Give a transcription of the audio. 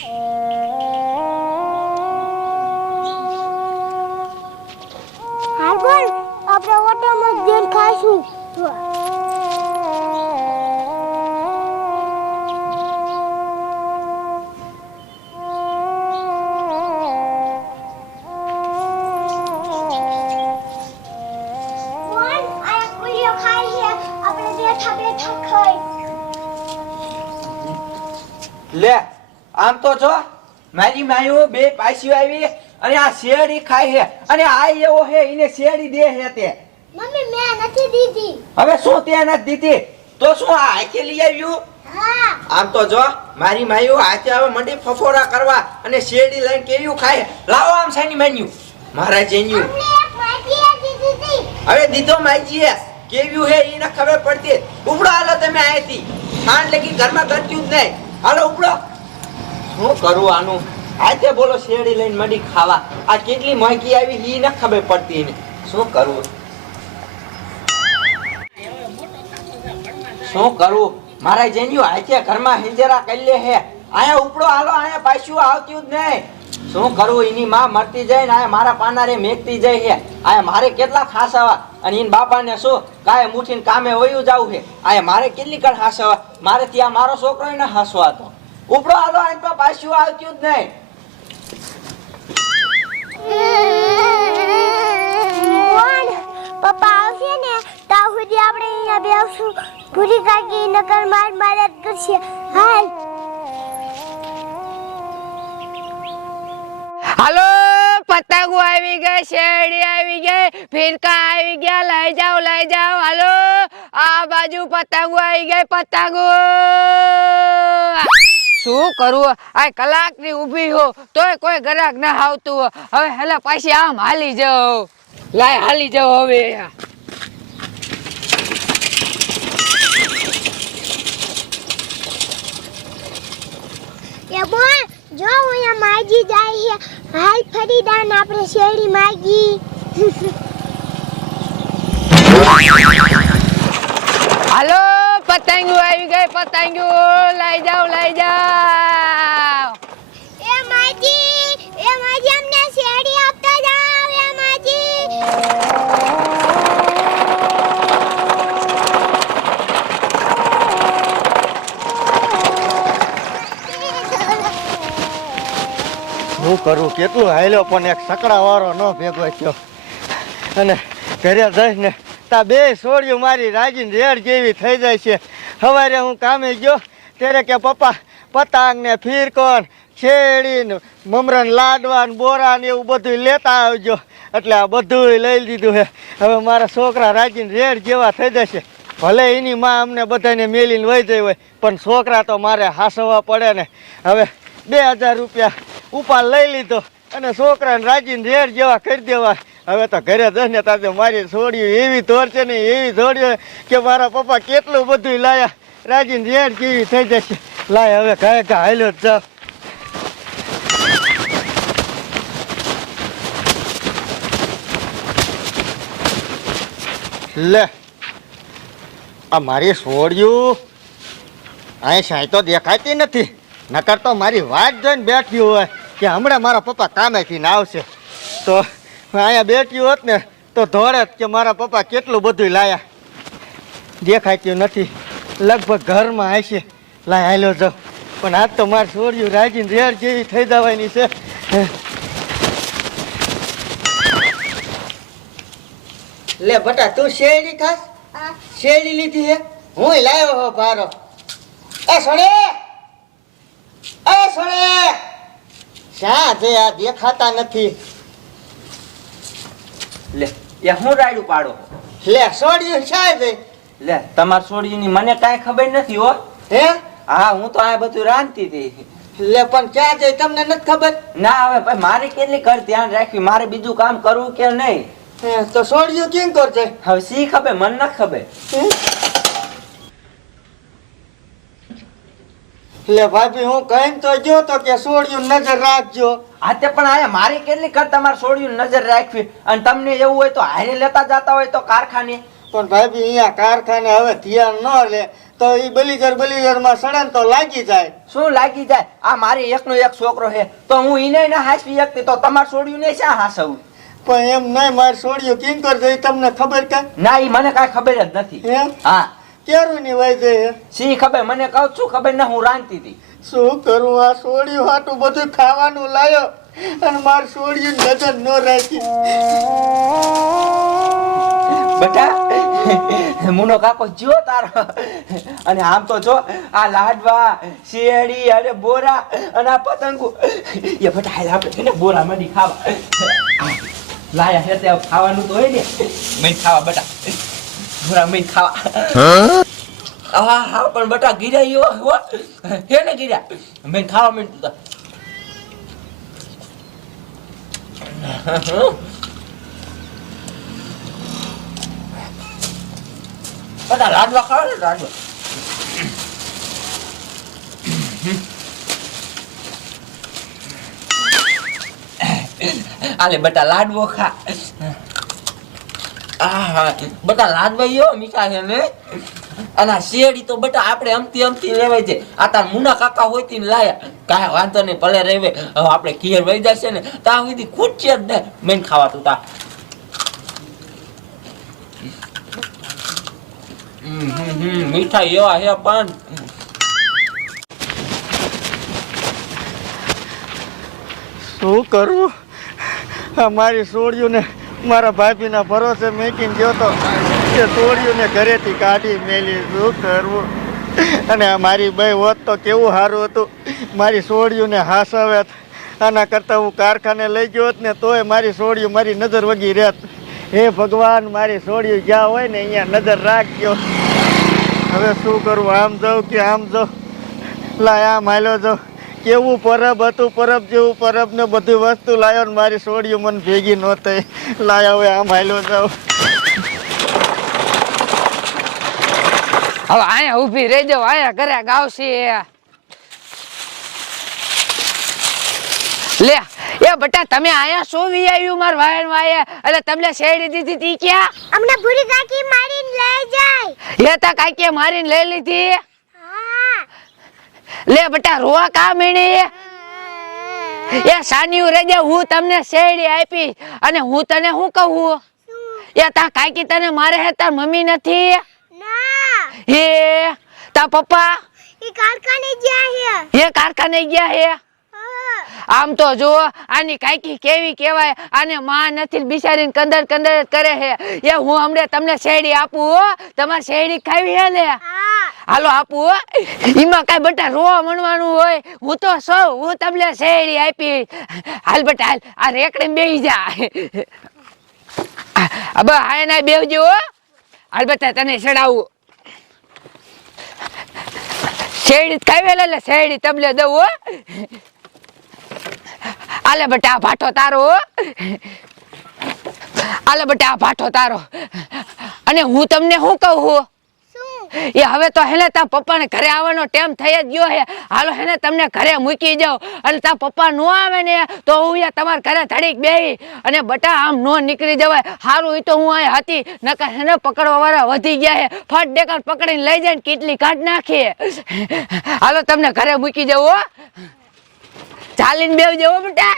હાલ આમ તો છો મારી માયો બે પાછી આવી અને આ શેરડી ખાય છે. અને આ એવો હે એને શેરડી દે છે તે. મમ્મી મેં નથી દીધી. હવે શું તે નથી દીધી? તો શું આ હાથે લઈ આવ્યું? આમ તો જો મારી માયો હાથે હવે મંડી ફફોડા કરવા અને શેરડી લઈને કેવું ખાય? લાવો આમ સાની માન્યું. મારા જેન્યું હવે દીધો માઈજીએ કેવ્યું હે એને ખબર પડતી. ઉપડો હાલો તમે આયથી. ખાંડ લગી ઘરમાં કરતું જ નહીં. હાલો ઉપડો. શું કરું આનું? આજે બોલો શેરડી લઈને મડી ખાવા. આ કેટલી મોંઘી આવી ઈ ન ખબર પડતી એને. શું કરવું શું કરું? મારા જેન્યુ આજે ઘરમાં હિંજરા કરી લે હે. આયા ઉપડો હાલો, આયા પાછું આવતું જ નહીં. શું કરવું એની માં મરતી જાય ને આયા મારા પાનારે મેકતી જાય હે. આયા મારે કેટલા ખાસાવા? અને એન બાપાને શું? કાંઈ મુઠીને કામે વયું જવું હે. આયા મારે કેટલી કણ હાસવા? મારે ત્યાં મારો છોકરો ને હાસવા હતો ઉપડો આલો આઈન તો પાછું આવતું જ નહીં. પપ્પા આવશે ને ત્યાં સુધી આપણે અહીંયા કાકી નકર માર માર જ કરશે. હાલ. હાલો પતંગો આવી ગઈ શેરડી આવી ગઈ ફિરકા આવી ગયા લઈ જાઓ લઈ જાઓ. હાલો આ બાજુ પતંગો આવી ગઈ પતંગો. શું કરું? આ કલાકની ઊભી હો તોય કોઈ ગ્રાહક ના આવતું હવે હેલા પાછી આમ હાલી જાઓ. લાય હાલી જાઓ હવે. એ બોલ જો જાય હાલ ફરીદાન આપણે શેરડી માગી. હાલો? પતંગો આવી ગઈ પતંગો લઈ જાઓ લઈ જાઓ. એ માજી એ માજી અમને શેરડી આપતા જાવ એ માજી. હું કરું? કેટલું હાલ્યો પણ એક સકડા વાળો ન ભેગો થયો. અને ઘરે જઈને તા બે સોળીઓ મારી રાજીને રેડ જેવી થઈ જાય છે. સવારે હું કામે ગયો, ત્યારે કે, પપ્પા પતંગ ને ફીરકોન શેરડી ને મમરાન લાડવા ને બોરા ને એવું બધું લેતા આવજો. એટલે આ બધું લઈ લીધું છે હવે મારા છોકરા રાજીને રેડ જેવા થઈ જશે. ભલે એની માં અમને બધાને મેલીને વહી જઈ હોય, પણ છોકરા તો મારે હાસવા પડે ને. હવે બે હજાર રૂપિયા ઉપાડ લઈ લીધો. અને છોકરાને રાજીને ઝેર જેવા કરી દેવા. હવે તો ઘરે જઈને તાતે મારી છોડ્યું એવી છે ને એવી છોડ્યું કે મારા પપ્પા કેટલું બધું લાયા. રાજીને ઝેર જેવી થઈ જશે. લાય હવે કાંઈ કાંઈ હાલ્યો જ જાવ. લે, આ મારી છોડ્યું અહીં સાંઈ તો દેખાતી નથી. નકર તો મારી વાત જોઈને બેઠી હોય. કે હમણાં મારા પપ્પા કામેથી ને આવશે તો અહીંયા બેઠી હોત ને તો ધોળે કે મારા પપ્પા કેટલું બધું લાયા. દેખાતું નથી. લગભગ ઘરમાં હશે. લાય હાલ્યો જાઉં પણ આજ તો મારે છોડ્યું રાજીને રેડ જેવી થઈ જવાની છે. લે બટા તું શેરડી ખાસ? શેરડી લીધી છે હું લાવ્યો હો ભારો. એ સોડે એ સોડે શા છે આ દેખાતા નથી. લે એ હું રાયડું પાડો? લે સોડ્યું શા છે લે તમાર છોડીની મને કાંઈ ખબર નથી હો. હે? હા હું તો આ બધું રાંધતી હતી. લે પણ ક્યાં છે તમને નથી ખબર? ના હવે ભાઈ મારે કેટલી કર ધ્યાન રાખવી? મારે બીજું કામ કરવું કે નહીં? તો સોડિયું કેમ કરશે? હવે સી ખબર? મને ન ખબર. લે ભાભી હું કહીને તો જો તો કે સોડ્યું નજર રાખજો. આ તે પણ આયા મારી કેટલી કર તમારે સોડિયું નજર રાખવી? અને તમને એવું હોય તો હારે લેતા જતા હોય તો કારખાને? પણ ભાભી અહીંયા કારખાને હવે ધ્યાન ન લે તો એ બલીગર બલીગરમાં સડે સડન તો લાગી જાય. શું લાગી જાય? આ મારી એકનો એક છોકરો છે. તો હું એને ના હાસવી વ્યક્તિ તો તમારે સોડિયું ને શા હાસવું પણ એમ નહીં મારે છોડ્યું કિંકર એ તમને ખબર કે ના એ મને કાંઈ ખબર જ નથી. હા. ક્યારું ની વાય જાય સી ખબર? મને કહું છું ખબર ના હું રાંધતી હતી. શું કરું? આ છોડ્યું હાટું બધું ખાવાનું લાયો અને મારે છોડ્યું નજર ન રાખી. બેટા મુનો કાકો જો તારો. અને આમ તો જો આ લાડવા શેરડી અને બોરા અને આ પતંગો. એ બેટા હાલ આપણે છે ને બોરા મડી ખાવા. લાયા હે તે ખાવાનું તો હોય ને. મેં ખાવા બેટા. મેં ખાવા હા? હા પણ બટા ગીરા યો હો. હે ને ગીરા? મેં ખાવા મેં તું. બટા લાડવા ખાવા ને લાડવા? આલે બટા લાડવો ખા. આહા બટા યો મીઠા છે ને? અને આ શેરડી તો બટા આપણે અમતી અમતી લેવાય છે. આ તાર મુના કાકા હોય તી લાયા. કાંઈ વાંધો નહીં ભલે રહેવે હવે આપણે ઘેર વહી જશે ને ત્યાં સુધી ખૂટશે જ ને. મેન ખાવાતું તા. હમ, હમ, હમ, મીઠા એવા હે પણ. શું કરું? અમારી મારી છોડ્યું ને મારા ભાભીના ભરોસે મેકીને ગયો તો કે તોડ્યું ને ઘરેથી કાઢી મેલી, શું કરવું? અને મારી બે હોત તો કેવું સારું હતું? મારી છોડ્યું ને હાસવે આના કરતાં હું કારખાને લઈ ગયો હોત ને તોય મારી સોડિયું મારી નજર વગી રહેત. હે ભગવાન, મારી સોળિયું જ્યાં હોય ને અહીંયા નજર રાખજો. હવે શું કરવું આમ જાઉં કે આમ જાઉં? લાય, આમ હાલ્યો જાઉં. કેવું પરબ હતું? પરબ જેવું પરબ ને બધી વસ્તુ લાયો ને મારી સોડિયું મને ભેગી ન થઈ. લાય હવે આમ હાલ્યો જાઉં. હવે અહીંયા ઊભી રહી જાવ અહીંયા ઘરે ગાવશે લે એ બટા તમે અહીંયા શું વી આવ્યું માર વાયણ વાયે? એટલે તમને શેરડી દીધી તી ક્યાં? અમને ભૂરી કાકી મારીને લઈ જાય. એ તા કાકીએ મારીને લઈ લીધી. લે બટા રોવા કા મીણી? એ સાનિયું રેજે હું તમને શેડી આપી અને હું તને શું કહું? એ તા કાકી તને મારે હે તાર મમ્મી નથી? ના. હે તા પપ્પા? એ કારખાને ગયા હે. હે કારખાને ગયા હે? આમ તો જો આની કાકી કેવી કહેવાય? આને માં નથી બિચારીને કંદર કંદર કરે હે. એ હું હમણે તમને શેડી આપું હો. તમારે શેડી ખાવી હે લે હા. હાલો આપું, હો. એમાં કાંઈ બટા રોવા મણવાનું હોય. હું તો સૌ, હું તમને શેરી આપી. હાલ બટા, હાલ. આ રેકડે બેસી જા. અબ હા ના બેસજો હો. હાલ બટા, તને ચડાવું. શેરડી ખાવી લે, શેરડી તમને દઉં, હો. આલે બટા ભાઠો તારો, હો. આલે બટા ભાઠો તારો. અને હું તમને શું કહું એ હવે તો હેને તાર પપ્પાને ઘરે આવવાનો ટાઈમ થઈ જ ગયો હે. હાલો હેને તમને ઘરે મૂકી જાઉં. અને તાર પપ્પા નો આવે ને, તો હું યા તમારા ઘરે ધડીક બેહી અને બટા આમ નો નીકળી જવાય. હારું એ તો હું અહીં હતી, નકર હેને પકડવા વાળા વધી ગયા હે. ફટ ડેકર પકડીને લઈ જાય ને કેટલી કાઢ નાખી. હાલો તમને ઘરે મૂકી જાઉં હો. ચાલીને બેવ જવો બેટા.